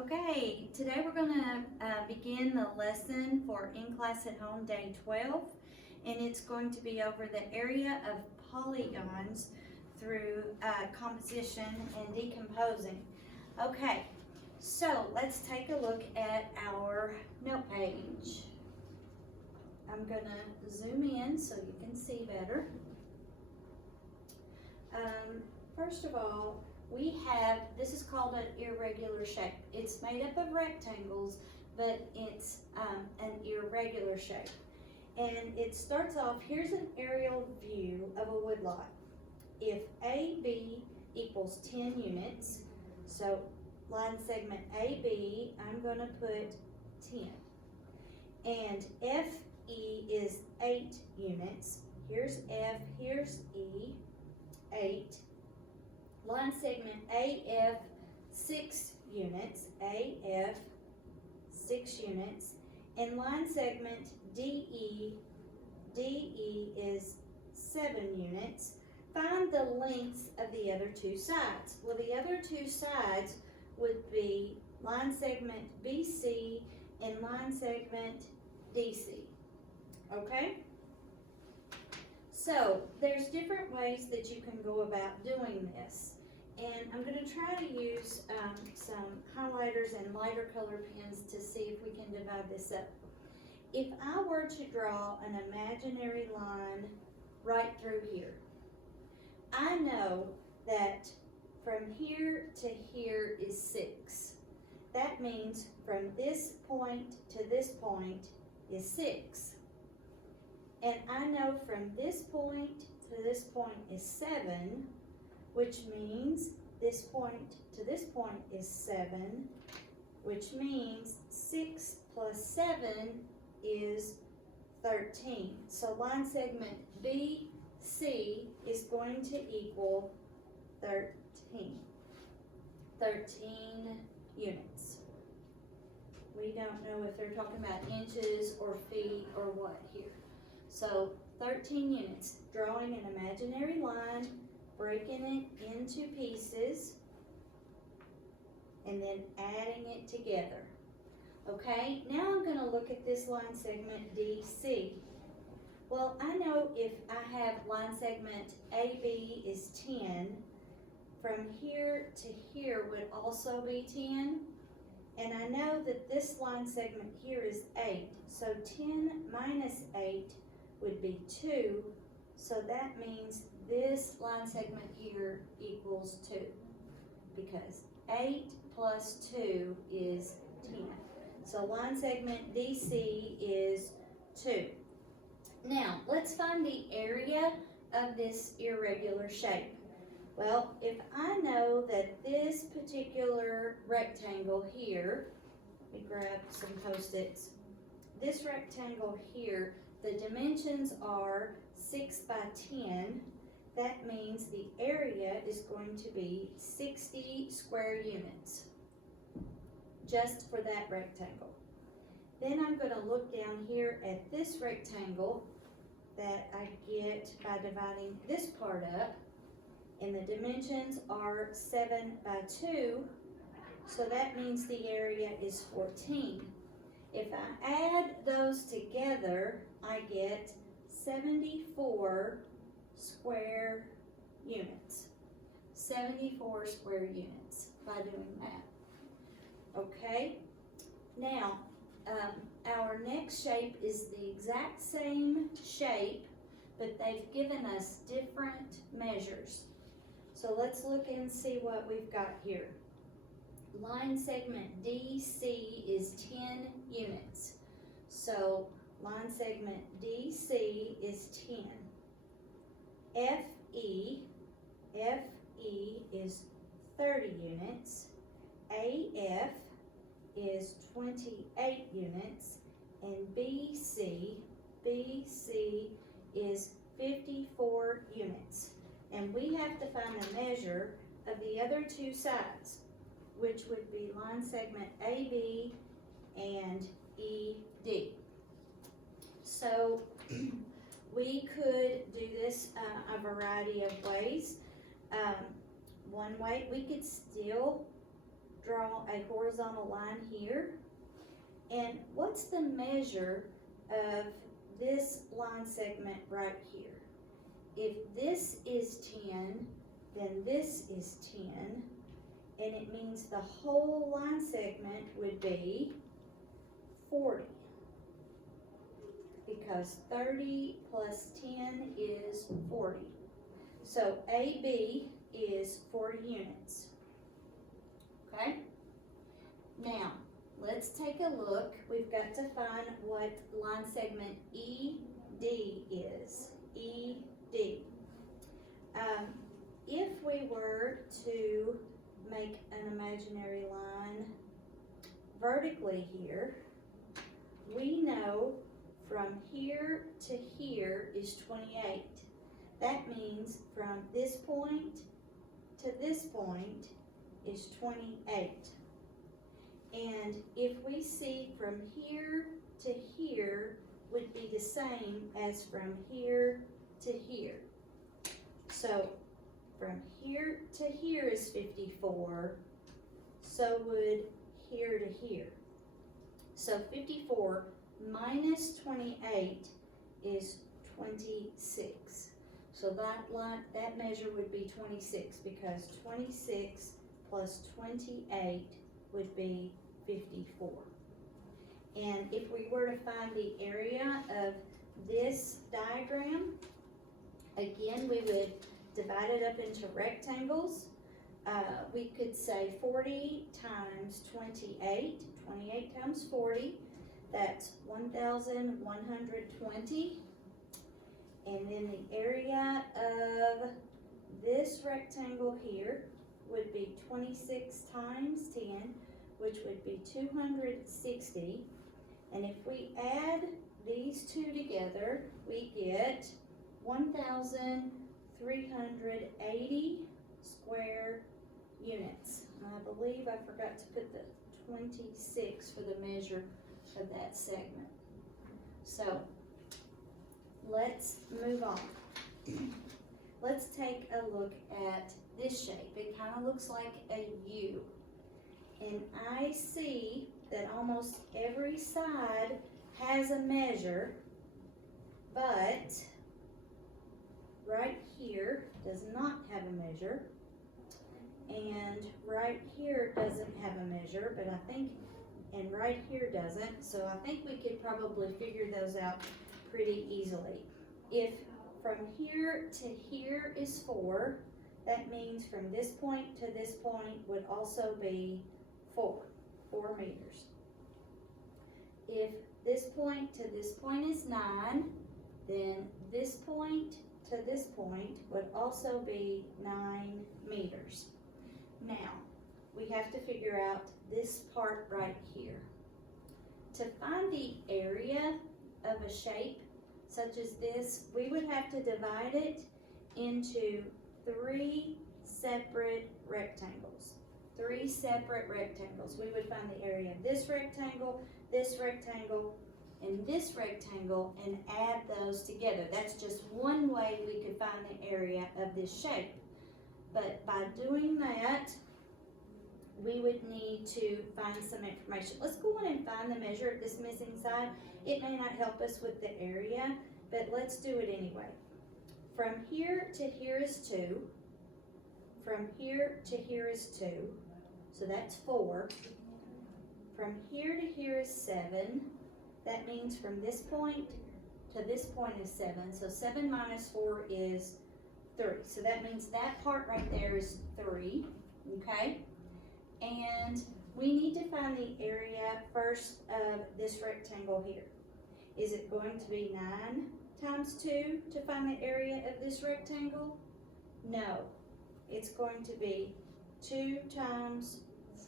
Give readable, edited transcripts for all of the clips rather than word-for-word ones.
Okay, today we're going to begin the lesson for NClass at Home Day 12, and it's going to be over the area of polygons through composition and decomposing. Okay, so let's take a look at our note page. I'm going to zoom in so you can see better. First of all, we have, this is called an irregular shape. It's made up of rectangles, but it's an irregular shape. And it starts off, here's an aerial view of a woodlot. If AB equals 10 units, so line segment AB, I'm going to put 10. And FE is 8 units. Here's F, here's E, 8. Line segment AF, 6 units, AF, 6 units, and line segment DE, DE is 7 units. Find the lengths of the other two sides. Well, the other two sides would be line segment BC and line segment DC, okay? So, there's different ways that you can go about doing this. And I'm going to try to use some highlighters and lighter color pens to see if we can divide this up. If I were to draw an imaginary line right through here, I know that from here to here is 6. That means from this point to this point is 6. And I know from this point to this point is 7, which means this point to this point is 7, which means 6 plus 7 is 13. So line segment BC is going to equal 13. 13 units. We don't know if they're talking about inches or feet or what here. So 13 units, drawing an imaginary line, breaking it into pieces, and then adding it together. Okay, now I'm going to look at this line segment DC. Well, I know if I have line segment AB is 10, from here to here would also be 10. And I know that this line segment here is 8. So 10 minus 8 would be 2. So that means this line segment here equals 2. Because 8 plus 2 is 10. So line segment DC is 2. Now, let's find the area of this irregular shape. Well, if I know that this particular rectangle here, let me grab some Post-its. This rectangle here, the dimensions are 6 by 10. That means the area is going to be 60 square units, just for that rectangle. Then I'm going to look down here at this rectangle that I get by dividing this part up, and the dimensions are 7 by 2, so that means the area is 14. If I add those together, I get 74 square units. 74 square units by doing that. Okay, now our next shape is the exact same shape, but they've given us different measures. So let's look and see what we've got here. Line segment DC is 10 units. So line segment DC is 10. FE is 30 units. AF is 28 units. And BC is 54 units. And we have to find the measure of the other two sides, which would be line segment AB and ED. So we could do this a variety of ways. One way, we could still draw a horizontal line here. And what's the measure of this line segment right here? If this is 10, then this is 10, and it means the whole line segment would be 40, because 30 plus 10 is 40. So AB is 40 units. Okay? Now, let's take a look. We've got to find what line segment ED is. ED. If we were to make an imaginary line vertically here, we know from here to here is 28. That means from this point to this point is 28. And if we see from here to here would be the same as from here to here. So from here to here is 54, so would here to here. So 54 minus 28 is 26. So that measure would be 26, because 26 plus 28 would be 54. And if we were to find the area of this diagram, again, we would divide it up into rectangles. We could say 40 times 28, 28 times 40, that's 1,120. And then the area of this rectangle here would be 26 times 10, which would be 260. And if we add these two together, we get 1,380 square units. I believe I forgot to put the 26 for the measure of that segment. So let's move on. Let's take a look at this shape. It kind of looks like a U. And I see that almost every side has a measure, but right here does not have a measure, and right here doesn't have a measure, but I think, and right here doesn't, so I think we could probably figure those out pretty easily. If from here to here is 4, that means from this point to this point would also be 4 meters. If this point to this point is 9, then this point to this point would also be 9 meters. Now, we have to figure out this part right here. To find the area of a shape such as this, we would have to divide it into 3 separate rectangles. 3 separate rectangles. We would find the area of this rectangle, and this rectangle, and add those together. That's just one way we could find the area of this shape. But by doing that, we would need to find some information. Let's go on and find the measure of this missing side. It may not help us with the area, but let's do it anyway. From here to here is 2. From here to here is 2. So that's 4. From here to here is 7. That means from this point to this point is 7. So 7 minus 4 is 3. So that means that part right there is 3. Okay? And we need to find the area first of this rectangle here. Is it going to be 9 times 2 to find the area of this rectangle? No. It's going to be 2 times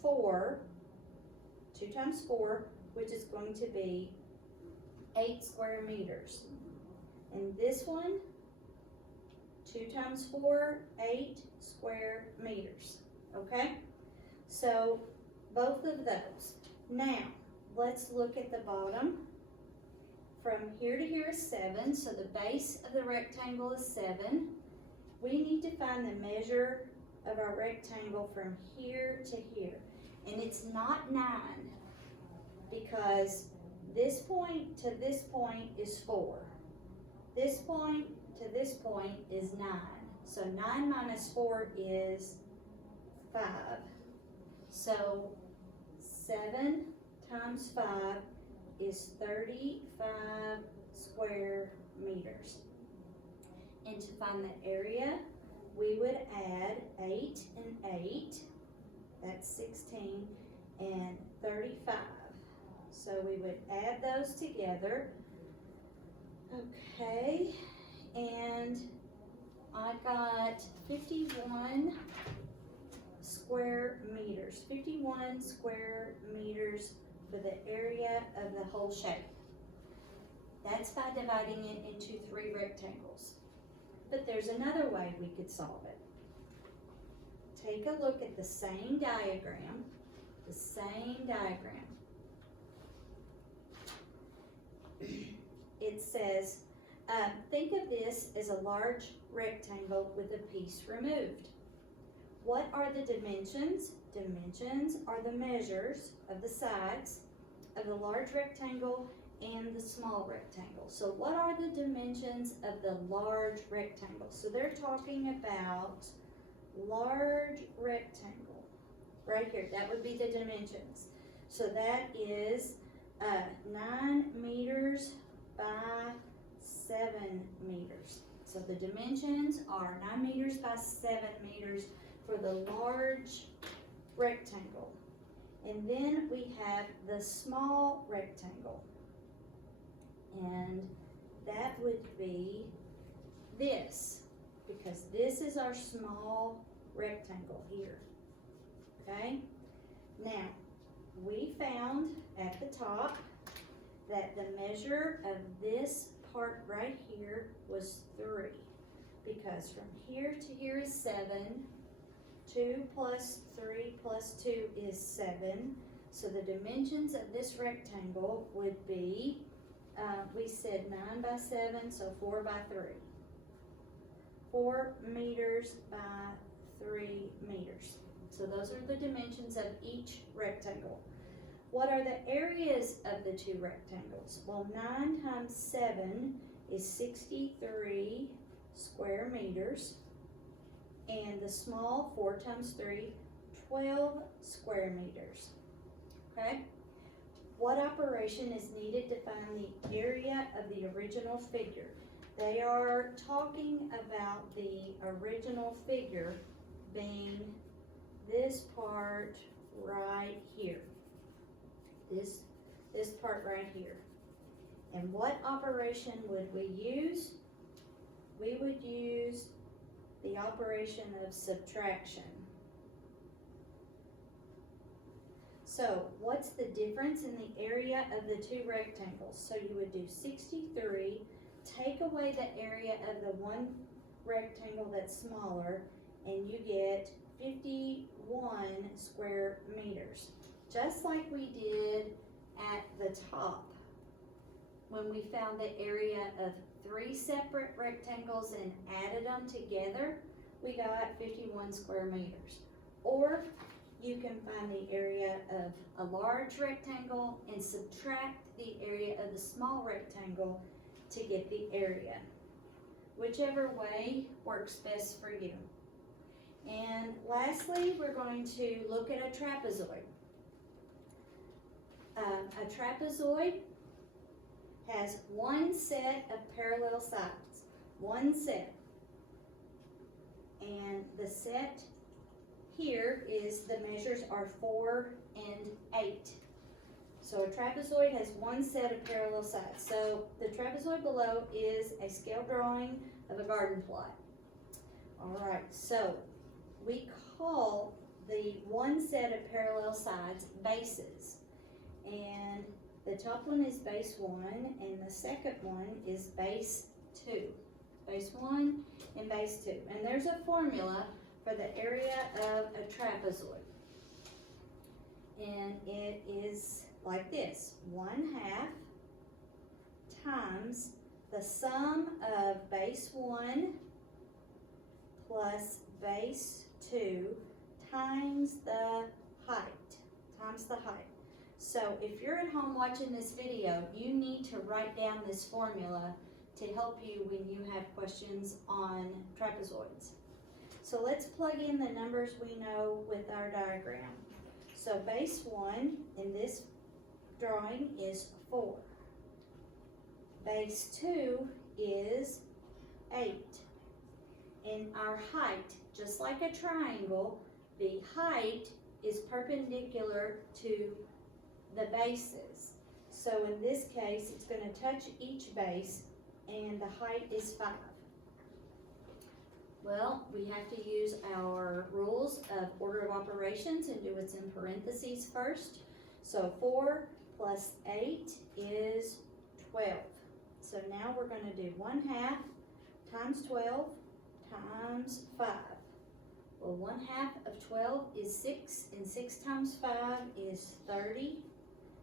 4, which is going to be 8 square meters. And this one, 2 times 4, 8 square meters. Okay? So both of those. Now, let's look at the bottom. From here to here is 7, so the base of the rectangle is 7. We need to find the measure of our rectangle from here to here. And it's not 9 because this point to this point is 4. This point to this point is 9. So 9 minus 4 is 5. So 7 times 5 is 35 square meters. And to find the area, we would add 8 and 8, that's 16, and 35. So we would add those together. Okay, and I got 51 square meters. 51 square meters for the area of the whole shape. That's by dividing it into 3 rectangles. But there's another way we could solve it. Take a look at the same diagram. It says, think of this as a large rectangle with a piece removed. What are the dimensions? Dimensions are the measures of the sides of the large rectangle and the small rectangle. So what are the dimensions of the large rectangle? So they're talking about large rectangle. Right here, that would be the dimensions. So that is 9 meters by 7 meters. So the dimensions are 9 meters by 7 meters for the large rectangle. And then we have the small rectangle. And that would be this, because this is our small rectangle here. Okay? Now, we found at the top that the measure of this part right here was 3, because from here to here is 7, 2 plus 3 plus 2 is 7, so the dimensions of this rectangle would be, we said 9 by 7, so 4 by 3. 4 meters by 3 meters. So those are the dimensions of each rectangle. What are the areas of the 2 rectangles? Well, 9 times 7 is 63 square meters. And the small, 4 times 3, 12 square meters. Okay? What operation is needed to find the area of the original figure? They are talking about the original figure being this part right here. This part right here. And what operation would we use? We would use the operation of subtraction. So what's the difference in the area of the 2 rectangles? So you would do 63, take away the area of the one rectangle that's smaller, and you get 51 square meters. Just like we did at the top when we found the area of 3 separate rectangles and added them together, we got 51 square meters. Or you can find the area of a large rectangle and subtract the area of the small rectangle to get the area. Whichever way works best for you. And lastly, we're going to look at a trapezoid. A trapezoid has one set of parallel sides. One set. And the set here is, the measures are 4 and 8. So a trapezoid has one set of parallel sides. So the trapezoid below is a scale drawing of a garden plot. Alright, so we call the one set of parallel sides bases. And the top one is base 1 and the second one is base 2. Base 1 and base 2. And there's a formula for the area of a trapezoid. And it is like this: 1/2 times the sum of base 1 plus base 2 times the height. times the height. So if you're at home watching this video, you need to write down this formula to help you when you have questions on trapezoids. So let's plug in the numbers we know with our diagram. So base 1 in this drawing is 4. Base 2 is 8. And our height, just like a triangle, the height is perpendicular to the bases. So in this case, it's going to touch each base, and the height is 5. Well, we have to use our rules of order of operations and do what's in parentheses first. So 4 plus 8 is 12. So now we're going to do 1/2 times 12 times 5. Well, 1/2 of 12 is 6, and 6 times 5 is 30.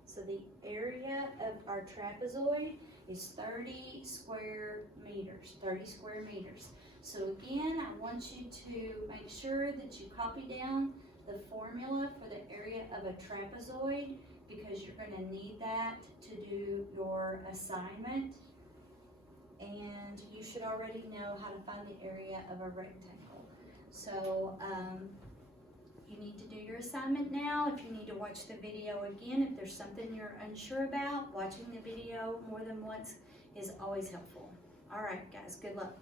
So the area of our trapezoid is 30 square meters, 30 square meters. So again, I want you to make sure that you copy down the formula for the area of a trapezoid, because you're going to need that to do your assignment. And you should already know how to find the area of a rectangle. So you need to do your assignment now. If you need to watch the video again, if there's something you're unsure about, watching the video more than once is always helpful. All right, guys, good luck.